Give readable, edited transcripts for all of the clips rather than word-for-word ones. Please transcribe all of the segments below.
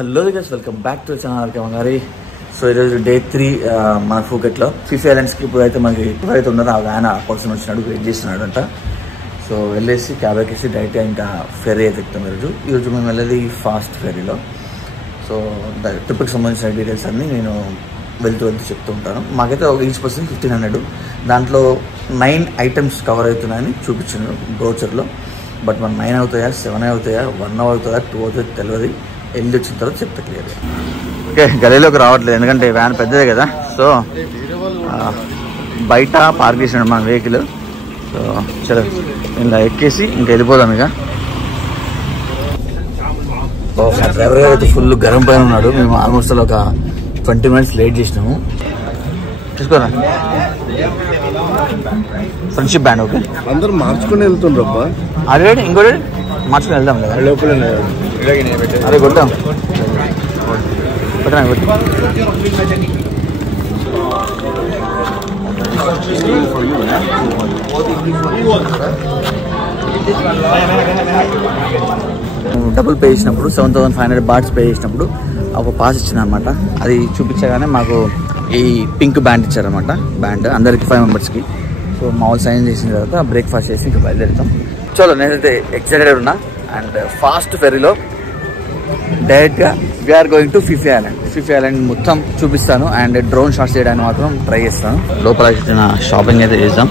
Hello guys, welcome back to channel Mangari. So ఈరోజు day 3 మన ఫూకెట్లో ఫిఫీ ఐలాండ్స్కి. ఇప్పుడైతే మనకి ఎప్పుడైతే ఉన్నారో ఆయన పర్సన్ వచ్చినాడు, వెయిట్ చేస్తున్నాడు అంట. సో వెళ్ళేసి క్యాబ్ ఎక్కేసి డైరెక్ట్గా ఇంకా ఫెర్రీ అయితే ఎక్కుతాం. ఈరోజు మేము వెళ్ళేది ఫాస్ట్ ఫెర్రీలో. సో ట్రిప్కి సంబంధించిన డీటెయిల్స్ అన్నీ నేను వెళ్తూ చెప్తూ ఉంటాను. మాకైతే ఈచ్ పర్సన్ 1500, దాంట్లో 9 ఐటమ్స్ కవర్ అవుతున్నాయని చూపించాను బ్రోచర్లో. బట్ మన 9 అవుతాయా, 7 అవుతాయా, 1 అవుతుందా, 2 అవుతుందా తెలియదు. వెళ్ళి వచ్చిన తర్వాత చెప్తా క్లియర్గా. ఓకే, గలీలోకి రావట్లేదు ఎందుకంటే వ్యాన్ పెద్దదే కదా. సో బయట పార్క్ చేసినాడు మన వెహికల్. సో చలో ఇలా ఎక్కేసి ఇంకా వెళ్ళిపోదాం. ఇక డ్రైవర్ గారు అయితే ఫుల్ గరం పైన ఉన్నాడు. మేము ఆల్మోస్ట్ ఒక 20 minutes లేట్ చేసినాము. చూసుకోరా ఫ్రెండ్షిప్ బ్యాండ్. ఓకే, అందరూ మార్చుకుని వెళ్తుండ్రబ్బా. అదే ఇంకోటి మార్చుకుని వెళ్దాం కదా లోపల. అరే కొట్టాం పెట్టా డబ్బులు పే చేసినప్పుడు 7500 బాట్స్ పే చేసినప్పుడు ఒక పాస్ ఇచ్చింది అనమాట. అది చూపించగానే మాకు ఈ పింక్ బ్యాండ్ ఇచ్చారనమాట. బ్యాండ్ అందరికి 5 members. సో మామూలు సైన్ చేసిన తర్వాత బ్రేక్ఫాస్ట్ చేసి ఇంకా బయలుదేరుతాం. చలో నేనైతే ఎక్సైటెడ్ ఉన్నా. అండ్ ఫాస్ట్ ఫెర్రీలో డైరెక్ట్గా we're going to Phi Phi island. Phi Phi island మొత్తం చూపిస్తాను అండ్ డ్రోన్ షాట్స్ చేయడానికి మాత్రం ట్రై చేస్తాను. లోపల షాపింగ్ అయితే చేద్దాం.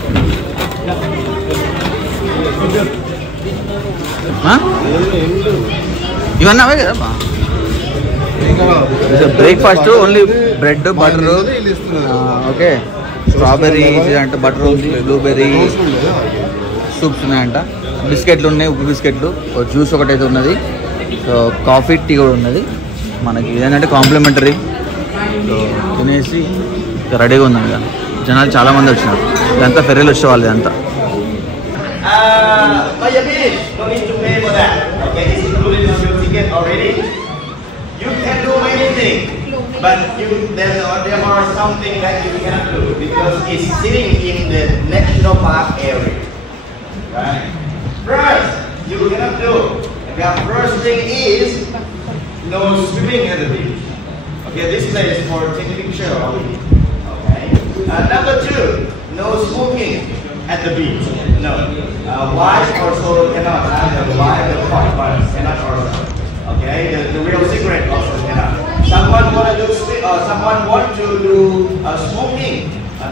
ఇవన్నీ అవే కదా. Breakfast only bread, butter, okay, strawberry అంటే బటర్ ఉంది, బ్లూబెర్రీ సూప్స్ ఉన్నాయంట, బిస్కెట్లు ఉన్నాయి, ఉప్పు బిస్కెట్లు, జ్యూస్ ఒకటైతే ఉన్నది. సో కాఫీ, టీ కూడా ఉన్నది. మనకి ఏంటంటే కాంప్లిమెంటరీ. సో తినేసి రెడీగా ఉన్నాం. ఇక జనాలు చాలామంది వచ్చినారు. ఇదంతా ఫెర్రీలు వచ్చే వాళ్ళు. ఇదంతా but there are something that you cannot do because it's sitting in the national park area. Right? First, you cannot do. The first thing is no swimming at the beach. Okay, this place is for taking picture only. Okay. Number 2, no smoking at the beach. No. Wife also cannot. The wife, the partner cannot also. Okay, the real cigarette also cannot. Someone want to do smoking.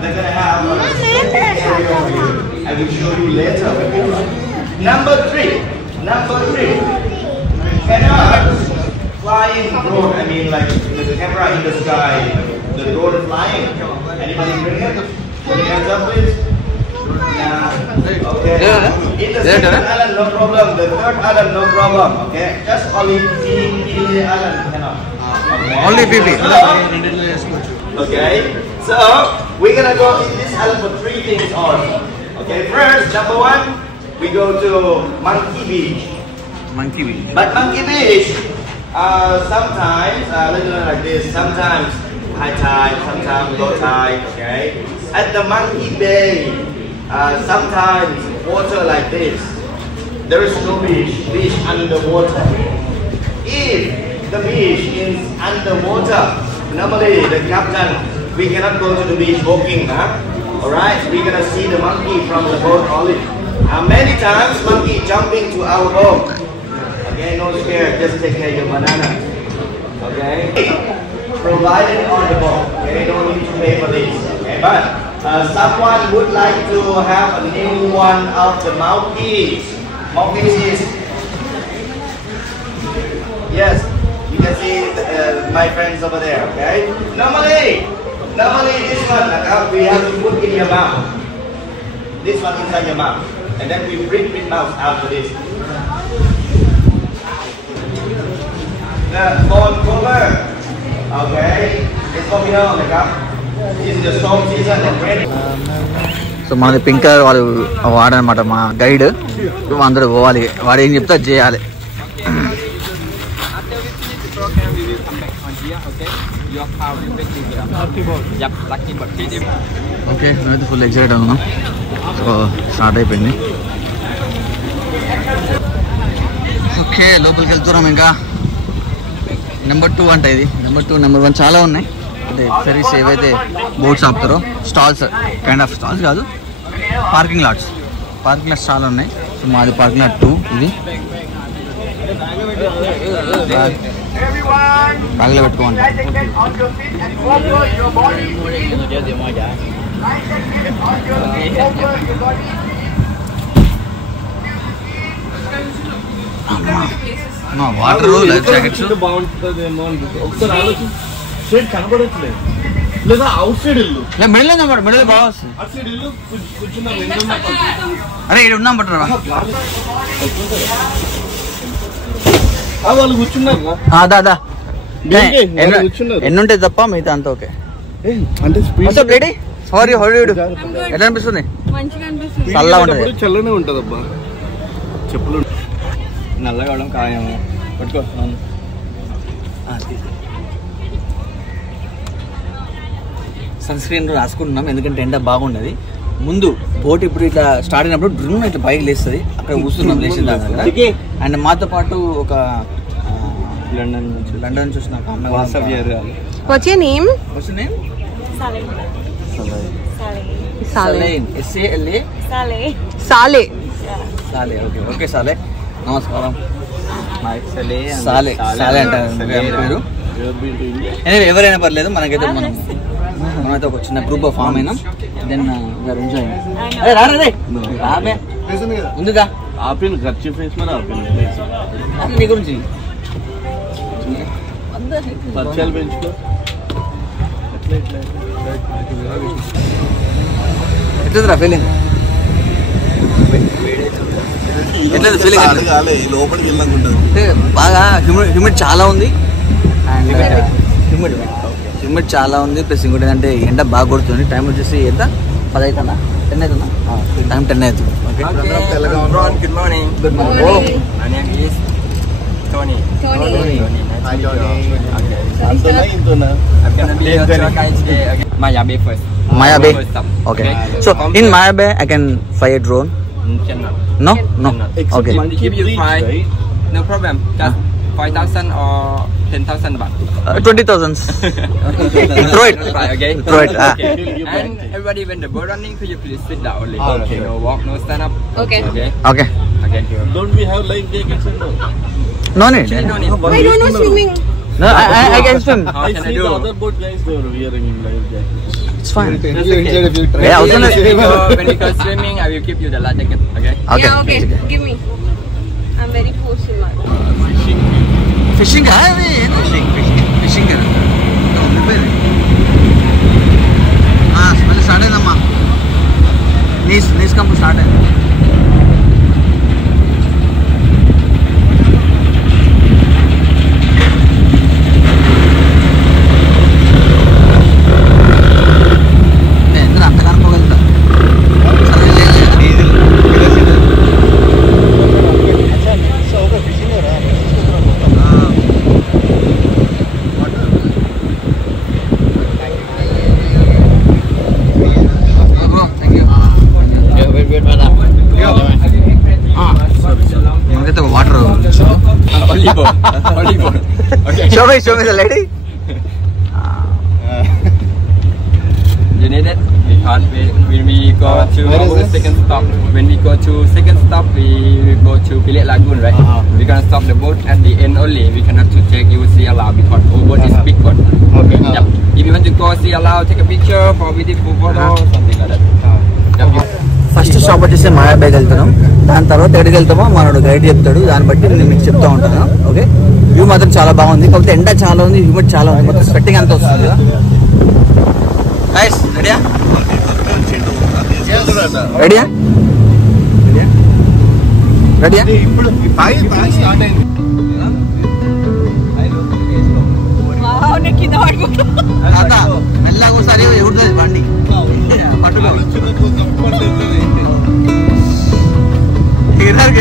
They're gonna have a smoking area for you. I will show you later. Number 3, cannot flying drone. I mean, like the camera in the sky, the drone flying. Anybody bring it? Put your hands up, please. Okay. In the second island, no problem. The third island, no problem. Okay. Just only the island cannot. Okay. Only PP. Okay. So we're gonna go in this island for 3 things also. Okay. First, number 1, we go to Monkey Beach. Monkey Beach. But Monkey Beach, sometimes like this. Sometimes high tide, sometimes low tide. Okay. At the Monkey Bay. Sometimes water like this. There is no beach underwater. If the beach is underwater, normally the captain, we cannot go to the beach walking. Alright, we're gonna see the monkey from the boat only. Many times monkey jumping to our boat. Okay, no scare, just take care of your banana. Okay, provided on the boat. Okay, don't need to pay for this. Okay, but someone would like to have a new one of the mouthpiece. Mouthpiece is, yes, you can see my friends over there. Okay. Normally this one we have to put in your mouth. This one inside your mouth, and then we breathe mouth after this. The bone cover. Okay. It's for me now, This is the storm season and rain. So మనది pink colour వాళ్ళు వాడనమాట మా guide. అందరూ పోవాలి, వాడు ఏం చెప్తే చేయాలి. Okay, మేమైతే ఫుల్ ఎక్సైటెడ్ ఉన్నాం. సో స్టార్ట్ అయిపోయింది. ఓకే, లోపలికి వెళ్తున్నాం. ఇంకా నెంబర్ 2 అంటే ఇది నెంబర్ 2 నెంబర్ 1 చాలా ఉన్నాయి. అంటే ఫెరీస్ ఏవైతే బోట్స్ ఆపుతారో స్టాల్స్ కైండ్ ఆఫ్ స్టాల్స్ కాదు, పార్కింగ్ లాట్స్ చాలా ఉన్నాయి. సో మాది పార్కింగ్ లాట్ 2. ఇది బ్యాగ్లో పెట్టుకోండి. వాటర్ లైఫ్ జాకెట్స్ లేదా అవుట్ సైడ్ ఇల్లు మెడల్ బాగా వస్తుంది. అరే ఇక్కడ ఉన్నాం పట్టరా వాళ్ళు కూర్చున్నారు. ఎన్ని ఉంటాయి తప్ప మిగతా అంతా ఓకే. అంటే సారీ ఎట్లా అనిపిస్తుంది? చల్లగా ఉంటుంది, చల్లనే ఉంటుంది అబ్బా. చెప్పులు నల్లగా అవడం ఖాయము. పట్టుకో సన్ స్క్రీన్ రాసుకుంటున్నాం ఎందుకంటే ఎండ బాగున్నది. ముందు బోట్ ఇప్పుడు ఇట్లా స్టార్ట్ అయినప్పుడు డ్రూన్ ఇట్లా బైక్ లేస్తుంది, అక్కడ కూర్చున్నాం లేచిన దగ్గర. అండ్ మాతో పాటు ఒక లండన్ నుంచి వచ్చిన ఓకే సాలే. నమస్కారం. సాలే అంటారు పేరు. ఎవరైనా పర్లేదు, మనకైతే మనమైతే ఒక చిన్న గ్రూప్ ఆఫ్ ఫామ్ అయినాం. Then we are enjoying. ఉందిగా నీ గురించి పరిచయాలు పెంచుకో. ఎట్లా ఫీలింగ్? ఎట్లా ఫీలింగ్? బాగా హ్యూమిడ్ చాలా ఉంది. అండ్ హ్యూమిడ్ చాలా ఉంది. ప్లస్ ఇంకోటి ఏంటంటే ఎండ బాగా కొడుతుంది. టైం వచ్చేసి ఎంత 10 అవుతుందా 10 అవుతుందా? టైం 10 అవుతుంది. Maya Bay first. Maya Bay. Okay. So in Maya Bay, I can fly a drone. No. Okay. If you fly, no problem. Just 5,000 or 10,000 baht. 20,000. Throw it. Okay. Throw it. Okay. And everybody, when the boat running, could you please sit down only? Okay. No walk, no stand up. Okay. Okay. Don't we have life jackets and all? No need. No need. I don't know swimming. No, I can swim. How I can I see do? the other boat guys, they were wearing life jackets. It's fine. That's okay. Yeah, When we go swimming, I will give you the life jacket. Okay. Okay. Yeah, okay. Give me. I'm very forceful one. Fishing? Fishing. Smell start అయిందమ్మా. Knees కంపు start అయింది. Show me the lady. You need it because when we go to second stop, we go to Pilet Lagoon, right? We're gonna stop the boat at the end only. We cannot to take you see allow because our boat is big boat. Okay. Yep. If you want to go see allow, take a picture for beautiful photo, something like that. Yep. First stop వచ్చేసి మాయా బేకి వెళ్తున్నాం. దాని తర్వాత ఎక్కడికి వెళ్తామో మనోడు guide చెప్తాడు, దాన్ని బట్టి నేను మీకు చెప్తా ఉంటాను. ఓకే. వ్యూ మాత్రం చాలా బాగుంది, కాకపోతే ఎండ చాలా ఉంది, హ్యూమిడ్ చాలా ఉంది, మొత్తం స్వెట్టింగ్ అంత వస్తుంది కదా. రెడీయా? ఇప్పుడు స్టార్ట్ అయింది. మెల్లగా ఒకసారి ఎగురుతుంది బండి.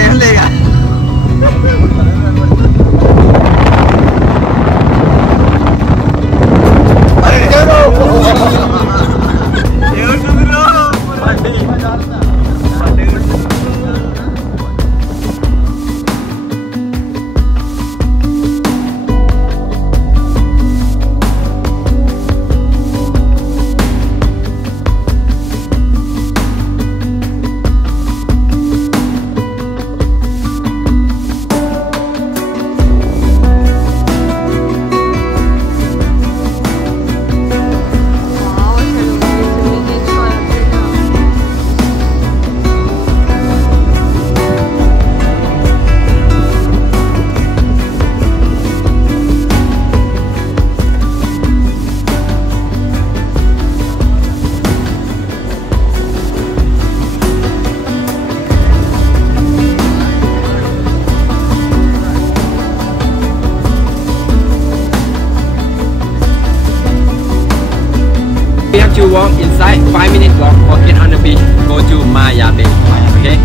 ఏం లేగా to walk inside, 5 minutes walk, walking on the beach, go to Maya Bay. Okay.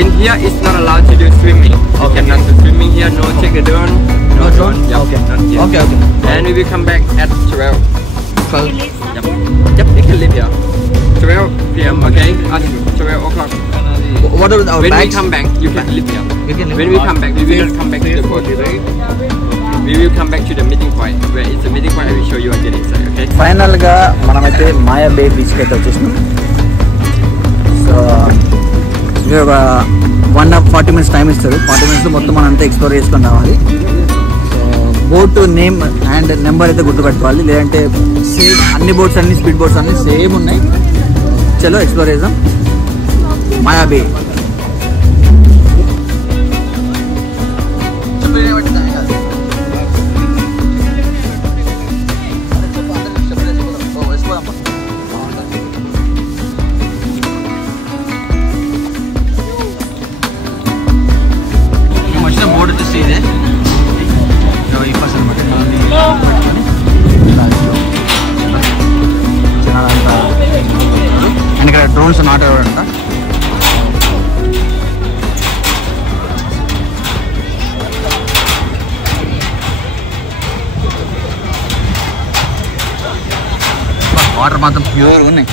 In here, it's not allowed to do swimming. You cannot do swimming here. No take a drone. No drone. Yep, Okay. not here. Okay. And we will come back at 12. 12. Yep. Yep, you can live here. 12 p.m. Okay. At 12 o'clock. What are our When bags? we come back, you can live here. You can live When we come back, we will not come back to the boat. We will come back to the meeting point. Where it's the meeting point, I will show you again inside. Okay. Final గా మనమైతే మాయా బే beach కి అయితే వచ్చేసినాం. So మీరు ఒక 1:40 minutes time ఇస్తారు. 40 minutes లో మొత్తం మనం అంతా ఎక్స్ప్లోర్ చేసుకొని రావాలి. So boat name and number అయితే గుర్తుపెట్టుకోవాలి, లేదంటే సేమ్ అన్ని బోట్స్ అన్ని స్పీడ్ బోట్స్ అన్ని సేమ్ ఉన్నాయి. చలో ఎక్స్ప్లోర్ చేద్దాం మాయా బే. వచ్చిన బోర్డు వచ్చేసి ఇదే ఈ పర్సన్ జనాలంతా అండ్ ఇక్కడ డ్రోన్స్ నాట్ అవ్వడంట. వాటర్ మాత్రం ప్యూర్ ఉన్నాయి.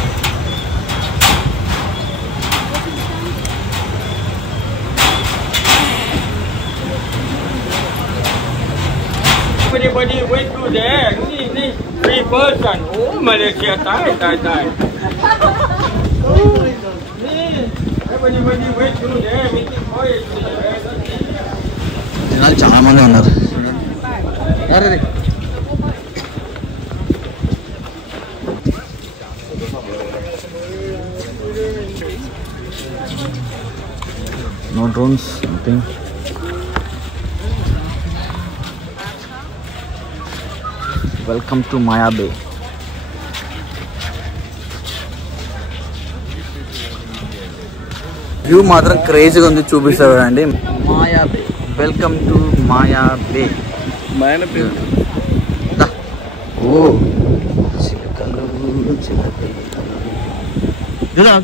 Everybody wait to there. This 3 person. Oh, Malaysia, die. Everybody wait to there. Meeting point. జనాలు చాలా మంది ఉన్నారు. No drones, nothing. Welcome to Maya Bay. View మాత్రం క్రేజీగా ఉంది, చూపిస్తారు అండి. మాయా బే, వెల్కమ్ టు మాయా బే. ఓ చిలకలు దిగుదాం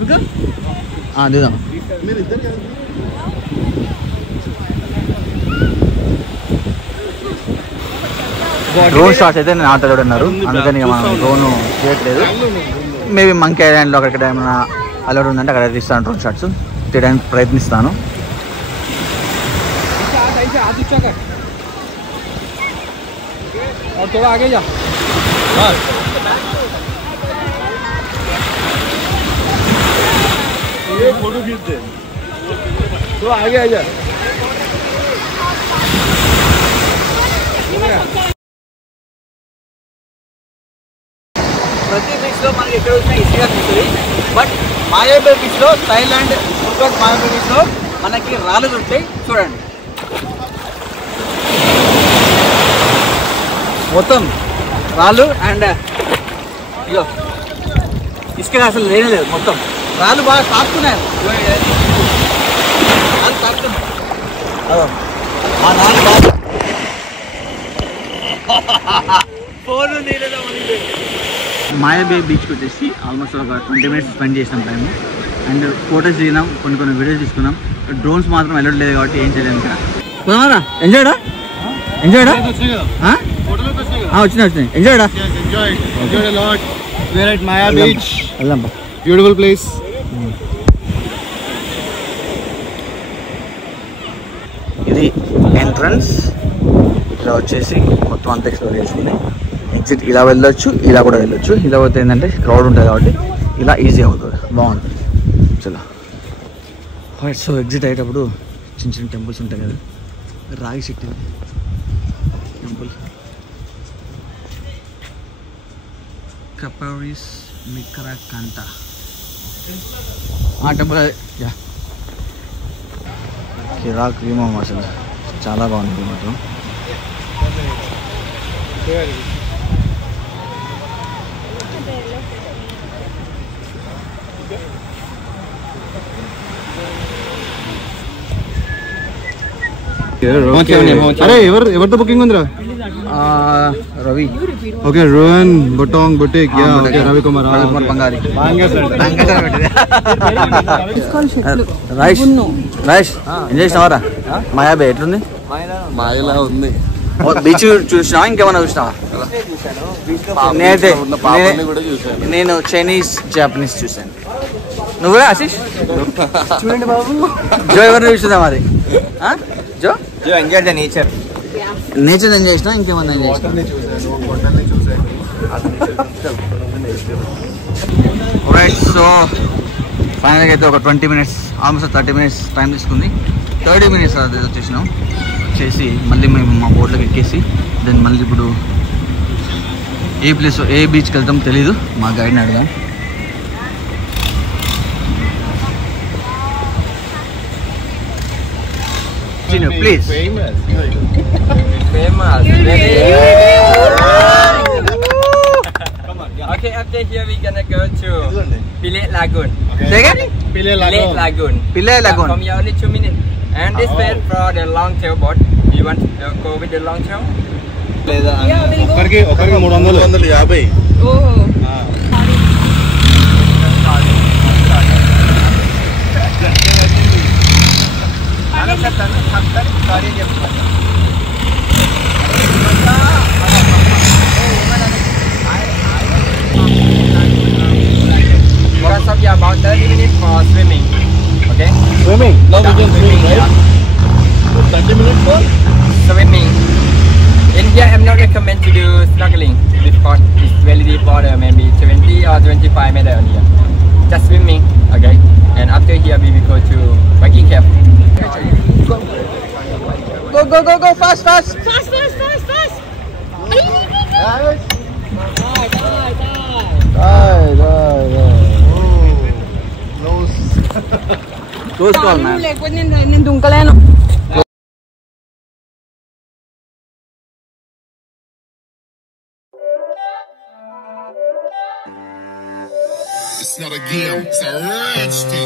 దిగుదాం. డ్రోన్ షాట్స్ అయితే నేను ఆటో అన్నారు, అందుకని మనం డ్రోన్ చేయట్లేదు. మేబీ మంకీ ఐలాండ్లో అక్కడికి ఏమైనా అలౌడ్ ఉందంటే అక్కడ తీస్తాను డ్రోన్ షాట్స్ తీయడానికి ప్రయత్నిస్తాను. फोटो खींचते तो आगे आ जा. ప్రతి బీచ్లో మనకి ఎక్కడ వచ్చినా ఈజీగా అనిపిస్తుంది. బట్ మాయా బే బీచ్లో, థాయిలాండ్ ఫుట్బాల్ మాయా బే బీచ్లో మనకి రాళ్ళు దొరుకుతాయి. చూడండి మొత్తం రాళ్ళు అండ్ ఇగో ఇసుక అసలు లేనే లేదు, మొత్తం రాళ్ళు బాగా తాకుతున్నాయి. రాళ్ళు తాకుతున్నాయి. మా నాన్న బాగా ఫోన్ నీళ్ళలో మాయా బే బీచ్కి వచ్చేసి ఆల్మోస్ట్ ఒక 20 minutes స్పెండ్ చేసినాం టైం. అండ్ ఫోటోస్ దిగినాం, కొన్ని వీడియోస్ తీసుకున్నాం. డ్రోన్స్ మాత్రం వెళ్ళడం లేదు కాబట్టి ఏం చేయలేము. ఇంకా పోదామరా? ఎంజాయ్డా వచ్చినాయి. ఎంజాయ్డా మాయా బీచ్, వెళ్దాం. Beautiful place. ఇది ఎంట్రన్స్. ఇలా వచ్చేసి మొత్తం అంతా ఎక్స్ప్లోర్ చేసుకుని ఎగ్జిట్ ఇలా వెళ్ళొచ్చు, ఇలా కూడా వెళ్ళొచ్చు. ఇలా పోతే ఏంటంటే క్రౌడ్ ఉంటుంది కాబట్టి ఇలా ఈజీ అవుతుంది, బాగుంటుంది. చలో సో ఎగ్జిట్ అయ్యేటప్పుడు చిన్న టెంపుల్స్ ఉంటాయి కదా, రాగి చెట్టు టెంపుల్, కపారిస్ మికరకంట ఆ టెంపుల్. కిరాక్ వ్యూమం అసలు చాలా బాగుంది మాత్రం. అరే ఎవరితో బుకింగ్ ఉందిరా? రవి. ఓకే, రోహన్ బొటాంగ్ బొటేక్. యా ఓకే, రవికుమార్ బంగారి. రాయిష్ ఏం చేసినావారా? మాయాబే ఎట్లుంది? మాయలా ఉంది. బీచ్ చూసినావా ఇంకేమన్నా చూసినావా? నేను చైనీస్ జాపనీస్ చూసాను. నువ్వే ఆశీష్? చూడండి బాబు. జో ఎవరిని చూసిందా మరి? Jo enjoy the nature. Nature enjoy చేసినా ఇంకేమన్నా ఎంజాయ్ చేసినా? రైట్, సో ఫైనల్గా అయితే ఒక 20 minutes ఆల్మోస్ట్ 30 minutes టైం తీసుకుంది. 30 minutes అది వచ్చేసినాం. వచ్చేసి మళ్ళీ మేము మా బోట్లోకి ఎక్కేసి దెన్ మళ్ళీ ఇప్పుడు ఏ ప్లేస్ ఏ బీచ్కి వెళ్తాం తెలీదు, మా గైడ్ని అడగాం. Please. Okay, after here we gonna go to Pilet Lagoon. Say again? Pilet Lagoon. Pilet Lagoon. From here only 2 minutes. And this place for the long tail boat. You want to go with the long tail? ఒకరికి 350. Oh. Because of yeah, about 30 minutes for swimming. Okay? Swimming? No, we can swim, right? 30 minutes for? Swimming. In here, I'm not recommend to do snorkeling because it's very deep water, maybe 20 or 25 meters on here. Just swimming, okay? And after here, we will go to Viking Cave. Go, fast. Fast. Close call, man. లేకపోతే నేను దుంకలేను. It's not a game, it's a rich thing.